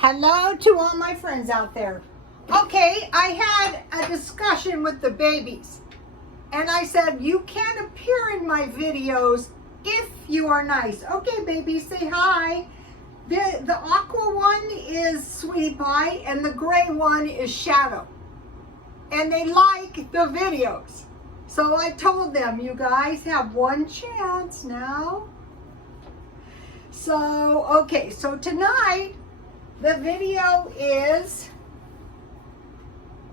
Hello to all my friends out there. Okay, I had a discussion with the babies. And I said, you can't appear in my videos if you are nice. Okay, babies, say hi. The aqua one is Sweetie Pie and the gray one is Shadow. And they like the videos. So I told them, you guys have one chance now. So, okay, so tonight, the video is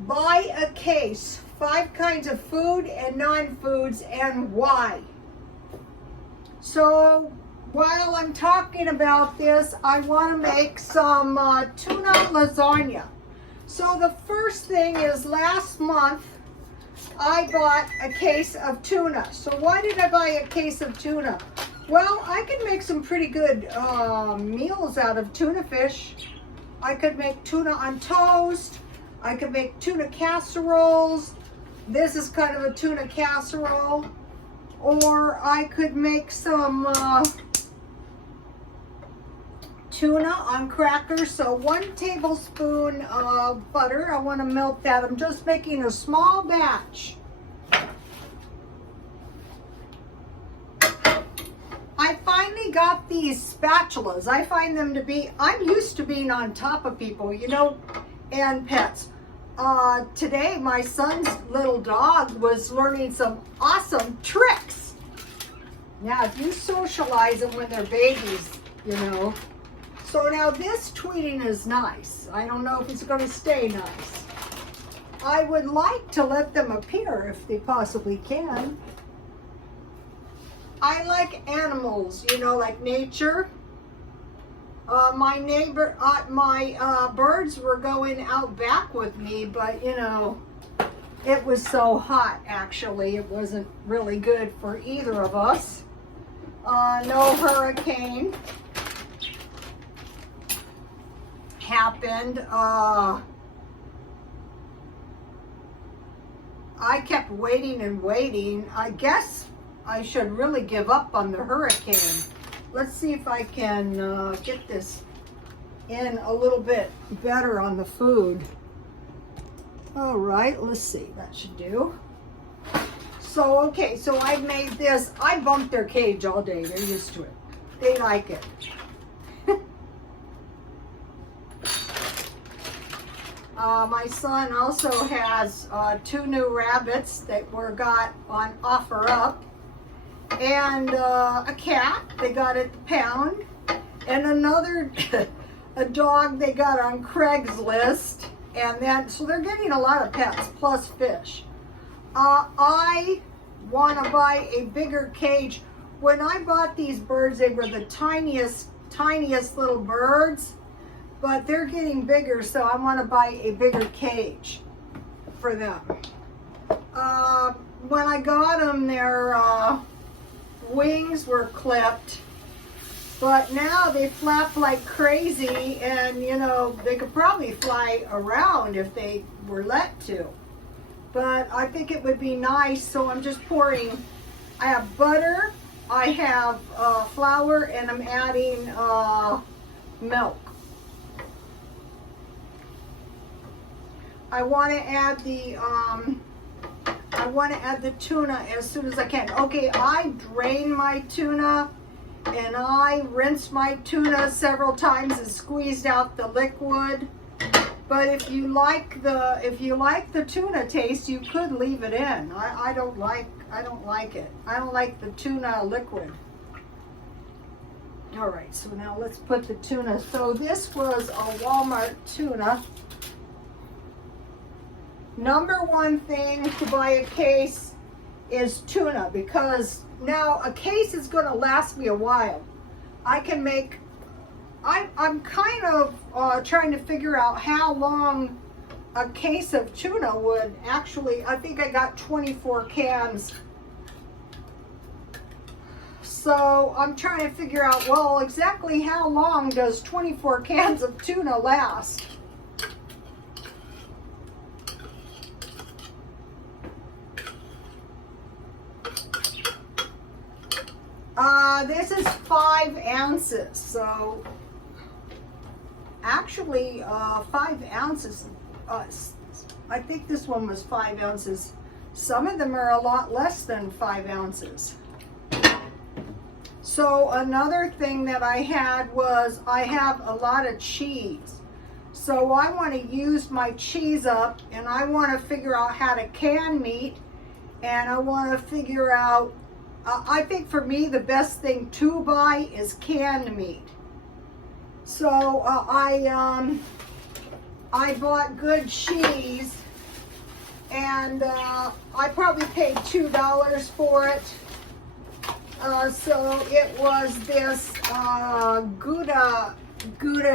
buy a case, 5 kinds of food and non-foods and why. So while I'm talking about this, I want to make some tuna lasagna. So the first thing is last month I bought a case of tuna. So why did I buy a case of tuna? Well, I could make some pretty good meals out of tuna fish. I could make tuna on toast. I could make tuna casseroles. This is kind of a tuna casserole. Or I could make some tuna on crackers. So 1 tablespoon of butter. I want to melt that. I'm just making a small batch. I finally got these spatulas. I find them to be, I'm used to being on top of people, you know, and pets. Today, my son's little dog was learning some awesome tricks. Now, if you socialize them when they're babies, you know. So now this tweeting is nice. I don't know if it's going to stay nice. I would like to let them appear if they possibly can. I like animals, you know, like nature. My neighbor, my birds were going out back with me, but you know, it was so hot actually. It wasn't really good for either of us. No hurricane happened. I kept waiting and waiting. I guess I should really give up on the hurricane. Let's see if I can get this in a little bit better on the food. All right, let's see, that should do. So, okay, so I made this. I bumped their cage all day. They're used to it. They like it. My son also has 2 new rabbits that were got on offer up. And a cat they got at the pound, and another a dog they got on Craigslist, and then so they're getting a lot of pets plus fish. I want to buy a bigger cage. When I bought these birds, they were the tiniest little birds, but they're getting bigger, so I want to buy a bigger cage for them. When I got them, their wings were clipped, but now they flap like crazy, and you know, they could probably fly around if they were let to, but I think it would be nice. So I'm just pouring, I have butter, I have flour, and I'm adding milk. I want to add the tuna as soon as I can. Okay, I drain my tuna and I rinsed my tuna several times and squeezed out the liquid. But if you like the tuna taste, you could leave it in. I don't like it. I don't like the tuna liquid. All right, so now let's put the tuna. So this was a Walmart tuna. Number 1 thing to buy a case is tuna, because now a case is going to last me a while. I can make, I'm kind of trying to figure out how long a case of tuna would actually, I think I got 24 cans. So I'm trying to figure out, well, exactly how long does 24 cans of tuna last? This is 5 ounces, so actually 5 ounces. I think this one was 5 ounces. Some of them are a lot less than 5 ounces. So another thing that I had was I have a lot of cheese. So I want to use my cheese up, and I want to figure out how to can meat, and I want to figure out, I think for me the best thing to buy is canned meat. So I bought good cheese, and I probably paid $2 for it. So it was this Gouda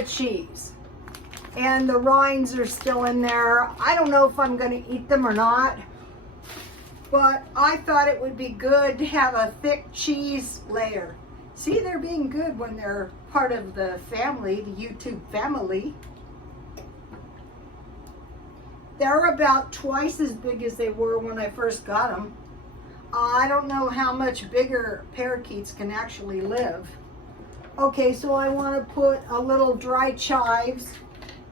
cheese, and the rinds are still in there. I don't know if I'm going to eat them or not, but I thought it would be good to have a thick cheese layer. See, they're being good when they're part of the family, the YouTube family. They're about twice as big as they were when I first got them. I don't know how much bigger parakeets can actually live. Okay, so I want to put a little dry chives,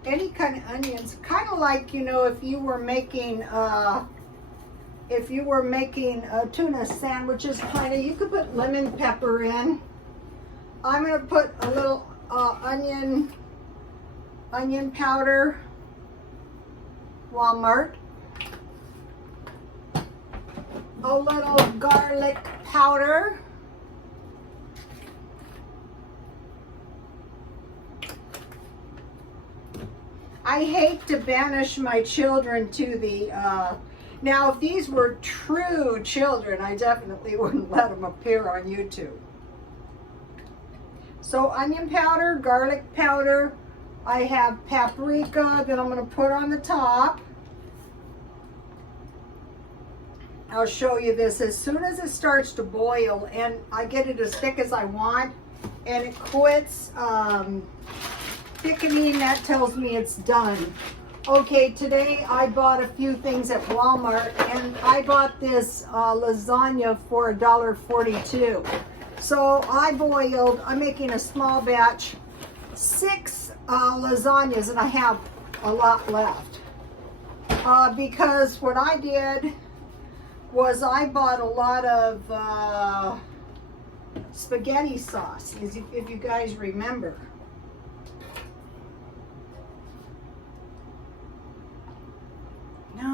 any kind of onions, kind of like, you know, if you were making tuna sandwiches, kind of, you could put lemon pepper in. I'm going to put a little onion powder, Walmart. A little garlic powder. I hate to banish my children to the, now if these were true children, I definitely wouldn't let them appear on YouTube. So onion powder, garlic powder, I have paprika that I'm going to put on the top. I'll show you this. As soon as it starts to boil and I get it as thick as I want and it quits thickening, that tells me it's done. Okay, today I bought a few things at Walmart, and I bought this lasagna for $1.42. So I'm making a small batch, 6 lasagnas, and I have a lot left. Because what I did was I bought a lot of spaghetti sauce, if you guys remember.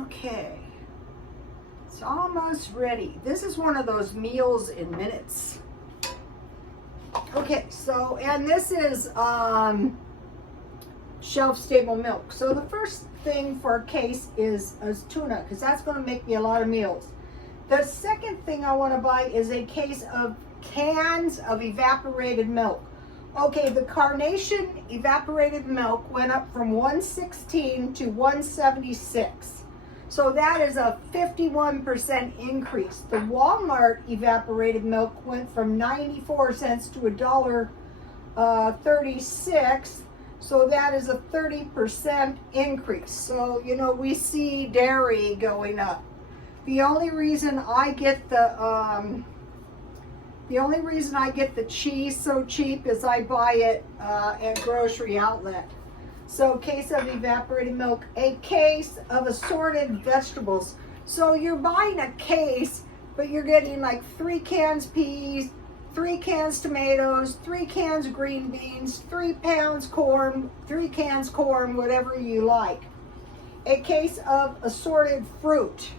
Okay, it's almost ready. This is one of those meals in minutes. Okay, so, and this is shelf-stable milk. So the first thing for a case is tuna, because that's going to make me a lot of meals. The second thing I want to buy is a case of cans of evaporated milk. Okay, the Carnation evaporated milk went up from $1.16 to $1.76. So that is a 51% increase. The Walmart evaporated milk went from 94 cents to $1.36. So that is a 30% increase. So, you know, we see dairy going up. The only reason I get the cheese so cheap is I buy it at grocery outlet. So case of evaporated milk, a case of assorted vegetables. So you're buying a case, but you're getting like 3 cans peas, 3 cans tomatoes, 3 cans green beans, 3 pounds corn, 3 cans corn, whatever you like. A case of assorted fruit.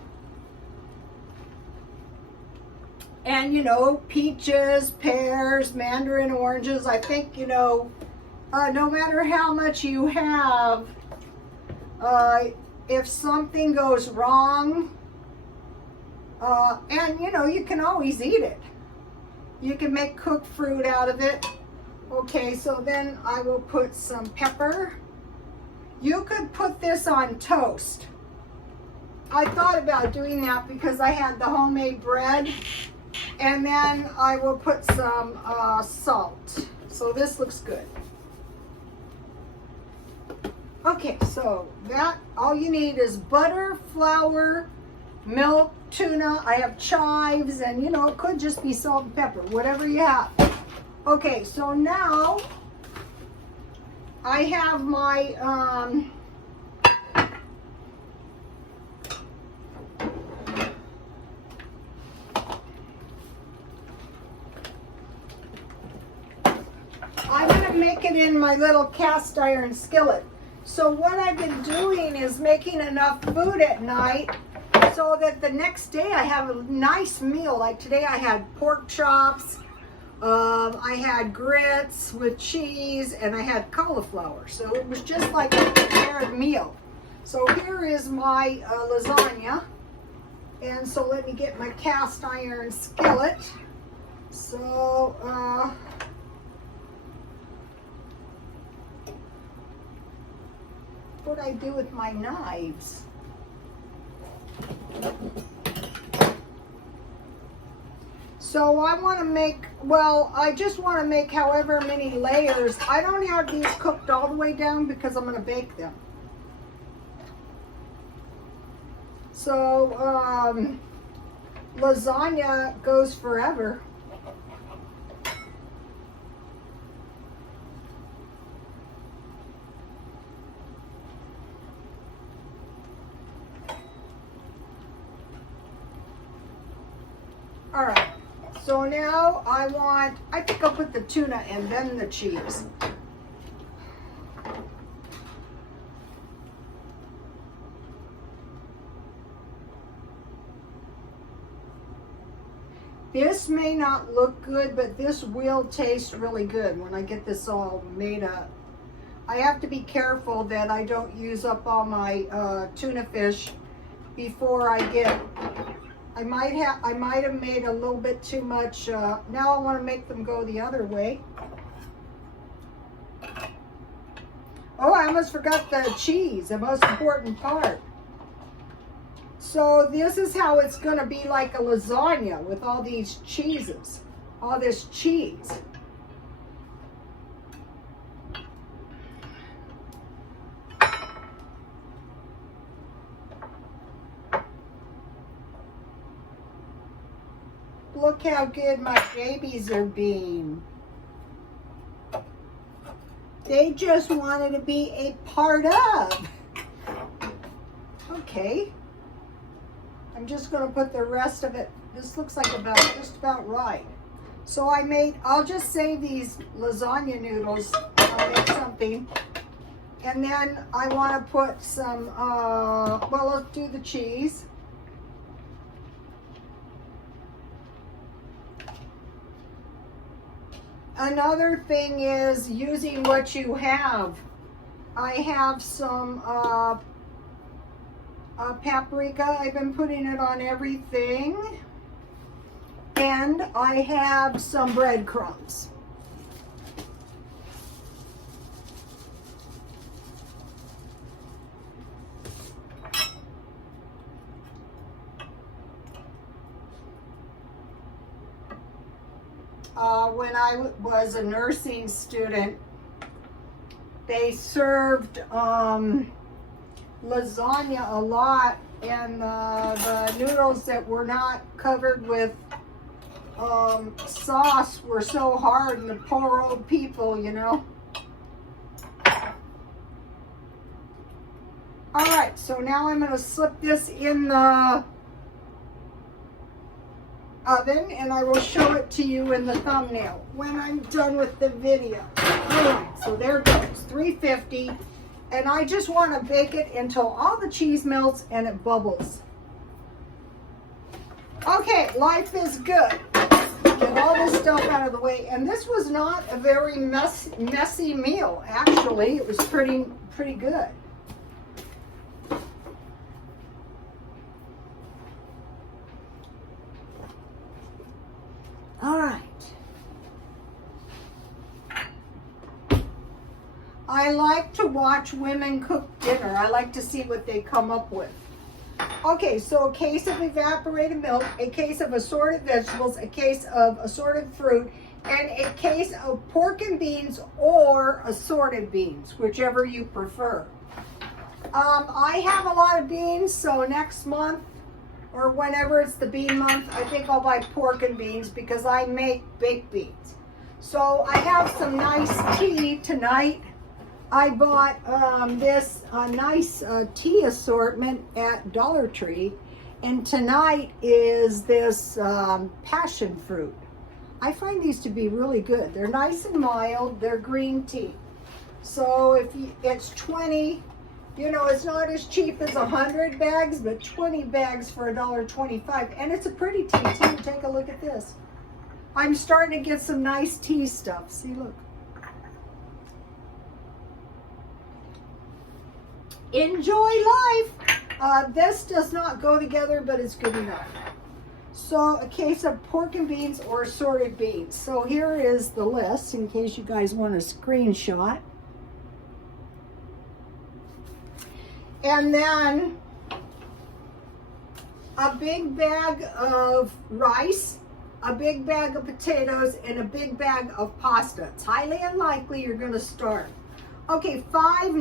And, you know, peaches, pears, mandarin oranges. I think, you know, no matter how much you have, if something goes wrong, and, you know, you can always eat it. You can make cooked fruit out of it. Okay, so then I will put some pepper. You could put this on toast. I thought about doing that because I had the homemade bread. And then I will put some salt. So this looks good. Okay, so that, all you need is butter, flour, milk, tuna. I have chives, and you know, it could just be salt and pepper, whatever you have. Okay, so now I have my I'm going to make it in my little cast iron skillet. So what I've been doing is making enough food at night so that the next day I have a nice meal. Like today I had pork chops, I had grits with cheese, and I had cauliflower. So it was just like a prepared meal. So here is my lasagna. And so let me get my cast iron skillet. So, what do I do with my knives? So I want to make, well, I just want to make however many layers. I don't have these cooked all the way down because I'm going to bake them. So lasagna goes forever. All right, so now I think I'll put the tuna and then the cheese. This may not look good, but this will taste really good when I get this all made up. I have to be careful that I don't use up all my tuna fish before I get. I might have made a little bit too much. Now I want to make them go the other way. Oh, I almost forgot the cheese, the most important part. So this is how it's going to be like a lasagna with all these cheeses, all this cheese. Look how good my babies are being. They just wanted to be a part of. Okay. I'm just going to put the rest of it. This looks like just about right. So I'll just save these lasagna noodles. I'll make something. And then I want to put some, well, let's do the cheese. Another thing is using what you have. I have some paprika. I've been putting it on everything. And I have some breadcrumbs. When I was a nursing student, they served lasagna a lot, and the noodles that were not covered with sauce were so hard, and the poor old people, you know. All right, so now I'm going to slip this in the oven, and I will show it to you in the thumbnail when I'm done with the video. All right, so there it goes, 350, and I just want to bake it until all the cheese melts and it bubbles. Okay, life is good. Get all this stuff out of the way, and this was not a very messy meal. Actually, it was pretty good. All right. I like to watch women cook dinner. I like to see what they come up with. Okay, so a case of evaporated milk, a case of assorted vegetables, a case of assorted fruit, and a case of pork and beans or assorted beans, whichever you prefer. I have a lot of beans, so next month or whenever it's the bean month, I think I'll buy pork and beans because I make baked beans. So I have some nice tea tonight. I bought this nice tea assortment at Dollar Tree, and tonight is this passion fruit. I find these to be really good. They're nice and mild. They're green tea. So if you, it's 20, you know, it's not as cheap as 100 bags, but 20 bags for $1.25. And it's a pretty tea too. Take a look at this. I'm starting to get some nice tea stuff. See, look. Enjoy life. This does not go together, but it's good enough. So a case of pork and beans or assorted beans. So here is the list in case you guys want a screenshot. And then a big bag of rice, a big bag of potatoes, and a big bag of pasta. It's highly unlikely you're going to starve. Okay, five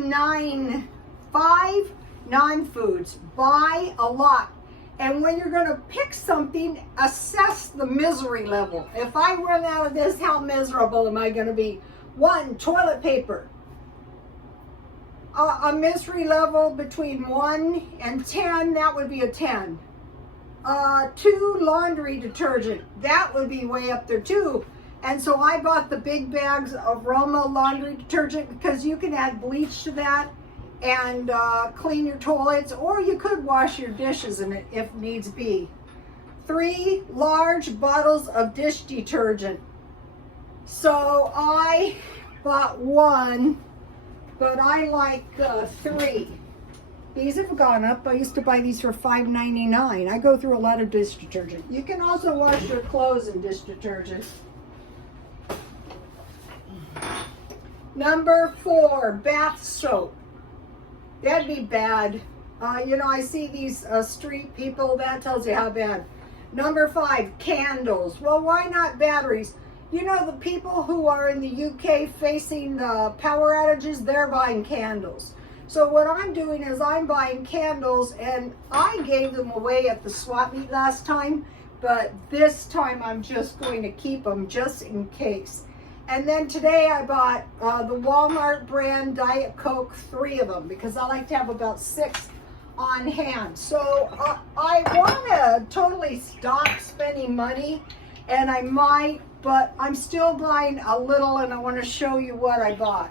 non-foods. Buy a lot. And when you're going to pick something, assess the misery level. If I run out of this, how miserable am I going to be? 1, toilet paper. A misery level between 1 and 10, that would be a 10. 2, laundry detergent. That would be way up there too. And so I bought the big bags of Roma laundry detergent because you can add bleach to that and clean your toilets, or you could wash your dishes in it if needs be. 3 large bottles of dish detergent. So I bought 1, but I like 3. These have gone up. I used to buy these for $5.99. I go through a lot of dish detergent. You can also wash your clothes in dish detergent. Number 4, bath soap. That'd be bad. You know, I see these street people, that tells you how bad. Number 5, candles. Well, why not batteries? You know, the people who are in the UK facing the power outages, they're buying candles. So what I'm doing is I'm buying candles, and I gave them away at the swap meet last time, but this time I'm just going to keep them just in case. And then today I bought the Walmart brand Diet Coke, 3 of them, because I like to have about 6 on hand. So I want to totally stop spending money, and I might, but I'm still buying a little, and I want to show you what I bought.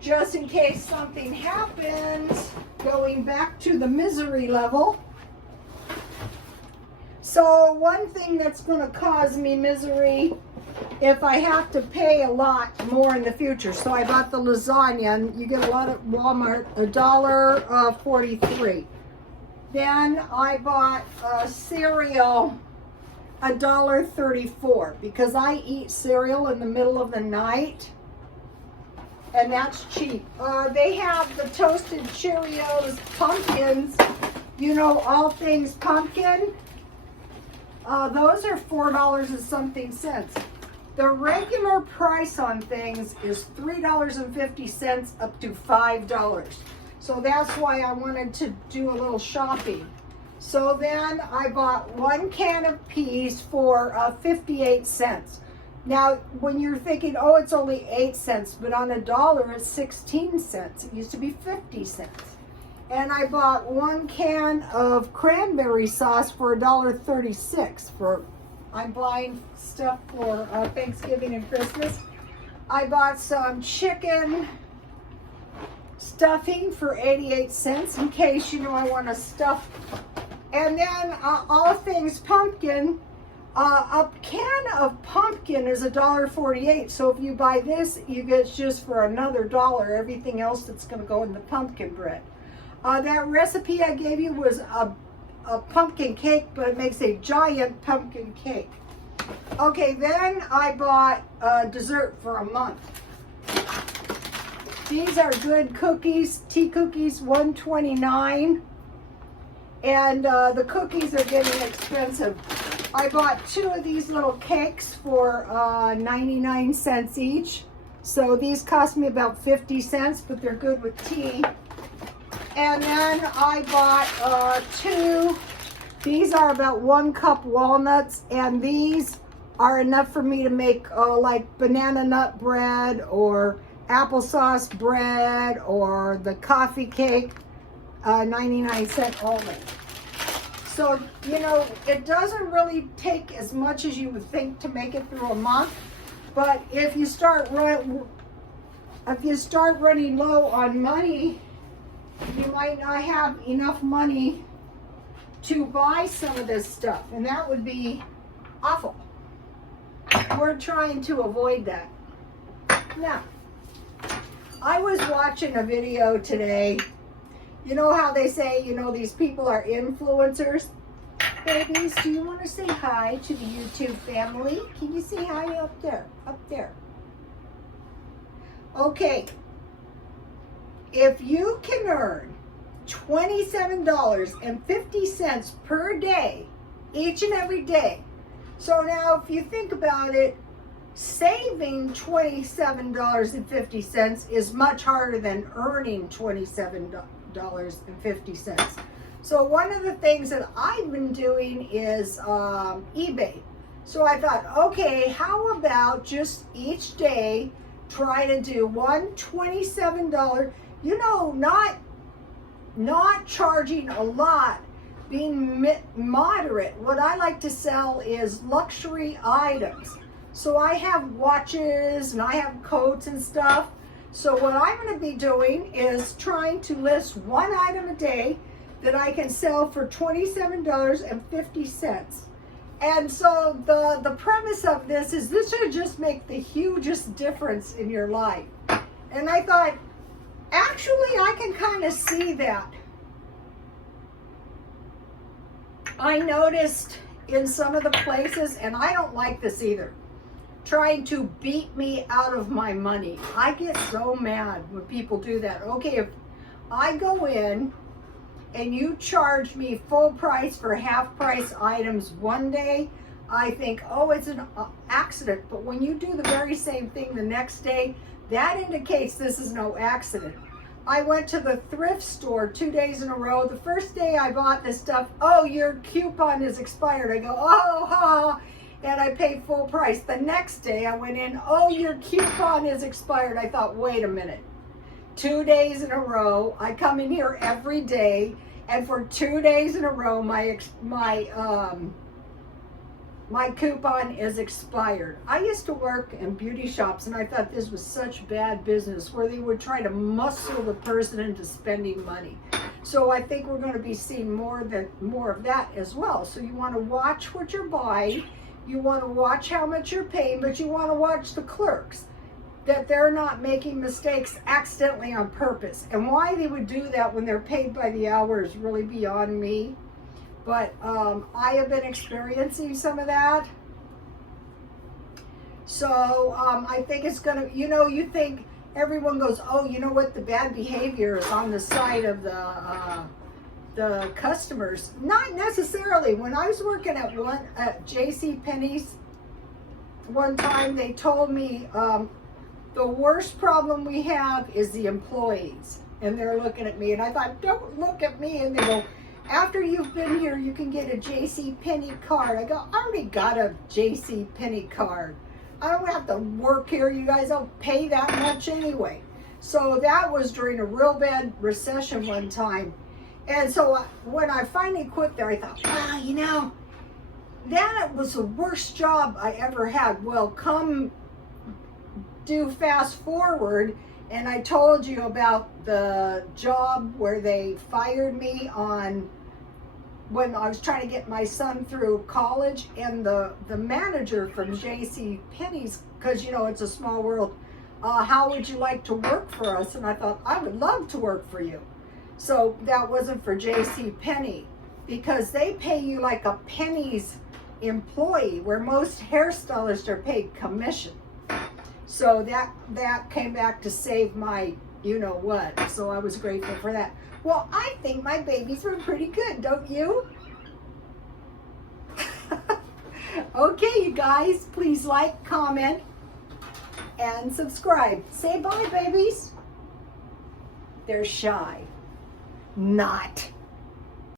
Just in case something happens, going back to the misery level. So one thing that's going to cause me misery if I have to pay a lot more in the future. So I bought the lasagna, and you get a lot at Walmart, $1.43. Then I bought cereal, $1.34, because I eat cereal in the middle of the night, and that's cheap. They have the toasted Cheerios pumpkins, you know, all things pumpkin. Those are $4 and something cents. The regular price on things is $3.50 up to $5. So that's why I wanted to do a little shopping. So then I bought 1 can of peas for 58 cents. Now, when you're thinking, oh, it's only 8 cents, but on $1, it's 16 cents. It used to be 50 cents. And I bought 1 can of cranberry sauce for $1.36. I'm buying stuff for Thanksgiving and Christmas. I bought some chicken stuffing for 88 cents in case, you know, I want to stuff. And then all things pumpkin. A can of pumpkin is $1.48. So if you buy this, you get just for another $1 everything else that's going to go in the pumpkin bread. That recipe I gave you was a pumpkin cake, but it makes a giant pumpkin cake. Okay, then I bought dessert for a month. These are good cookies, tea cookies, $1.29. And the cookies are getting expensive. I bought 2 of these little cakes for 99 cents each. So these cost me about 50 cents, but they're good with tea. And then I bought 2. These are about 1 cup walnuts, and these are enough for me to make like banana nut bread or applesauce bread or the coffee cake, 99-cent only. So, you know, it doesn't really take as much as you would think to make it through a month. But if you start running low on money, you might not have enough money to buy some of this stuff, and that would be awful. We're trying to avoid that. Now, I was watching a video today. You know how they say, you know, these people are influencers? Babies, do you want to say hi to the YouTube family? Can you say hi up there? Up there. Okay. If you can earn $27.50 per day, each and every day. So now if you think about it, saving $27.50 is much harder than earning $27.50. So one of the things that I've been doing is eBay. So I thought, okay, how about just each day try to do one $27, you know, not charging a lot, being moderate. What I like to sell is luxury items. So I have watches and I have coats and stuff. So what I'm going to be doing is trying to list one item a day that I can sell for $27.50. And so the premise of this is this should just make the hugest difference in your life. And I thought, actually, I can kind of see that. I noticed in some of the places, and I don't like this either, trying to beat me out of my money. I get so mad when people do that. Okay, if I go in and you charge me full price for half price items one day, I think, oh, it's an accident. But when you do the very same thing the next day, that indicates this is no accident. I went to the thrift store 2 days in a row. The first day I bought this stuff, oh, your coupon is expired. I go, oh, ha, and I paid full price. The next day I went in, oh, your coupon is expired. I thought, wait a minute. 2 days in a row, I come in here every day, and for 2 days in a row, my coupon is expired. I used to work in beauty shops, and I thought this was such bad business where they would try to muscle the person into spending money. So I think we're going to be seeing more of that as well. So you want to watch what you're buying, you want to watch how much you're paying, but you want to watch the clerks, that they're not making mistakes accidentally on purpose. And why they would do that when they're paid by the hour is really beyond me. But I have been experiencing some of that. So I think it's going to, you know, you think everyone goes, oh, you know what, the bad behavior is on the side of the customers. Not necessarily. When I was working at JCPenney's one time, they told me the worst problem we have is the employees. And they're looking at me, and I thought, don't look at me. And they go, after you've been here, you can get a JCPenney card. I go, I already got a JCPenney card. I don't have to work here. You guys don't pay that much anyway. So that was during a real bad recession one time. And so when I finally quit there, I thought, wow, you know, that was the worst job I ever had. Well, come do fast forward, and I told you about the job where they fired me on when I was trying to get my son through college, and the manager from JCPenney's, because, you know, it's a small world, how would you like to work for us? And I thought, I would love to work for you. So that wasn't for JCPenney, because they pay you like a penny's employee, where most hairstylists are paid commission. So that came back to save my you know what. So I was grateful for that. Well, I think my babies were pretty good, don't you? Okay, you guys, please like, comment, and subscribe. Say bye, babies. They're shy. Not.